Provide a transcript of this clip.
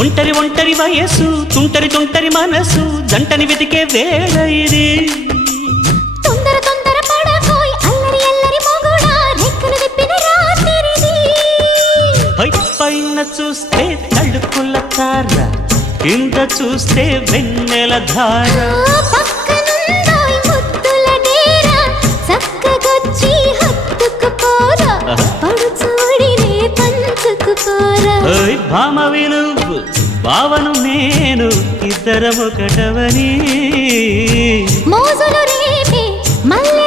ఒంటరి ఒంటరి వయసు తుంటరి తుంటరి మనసు జంటని వెతికే వేళ ఇది తొందర తొందర పడకోయ్ అల్లరి అల్లరి మొగుడా రెక్కలు విప్పిన రాత్రిది పైన చూస్తే తళుకుల తార కింద చూస్తే వెన్నెల ధార పక్కనుందోయ్ ముద్దుల డేరా చక్కగొచ్చి హత్తుకుపోరా పడుచూడినే పంచుకుపోరా భామ విలువు భావను నేను ఇద్దరమొకటవని మోజులు రేపే మల్లె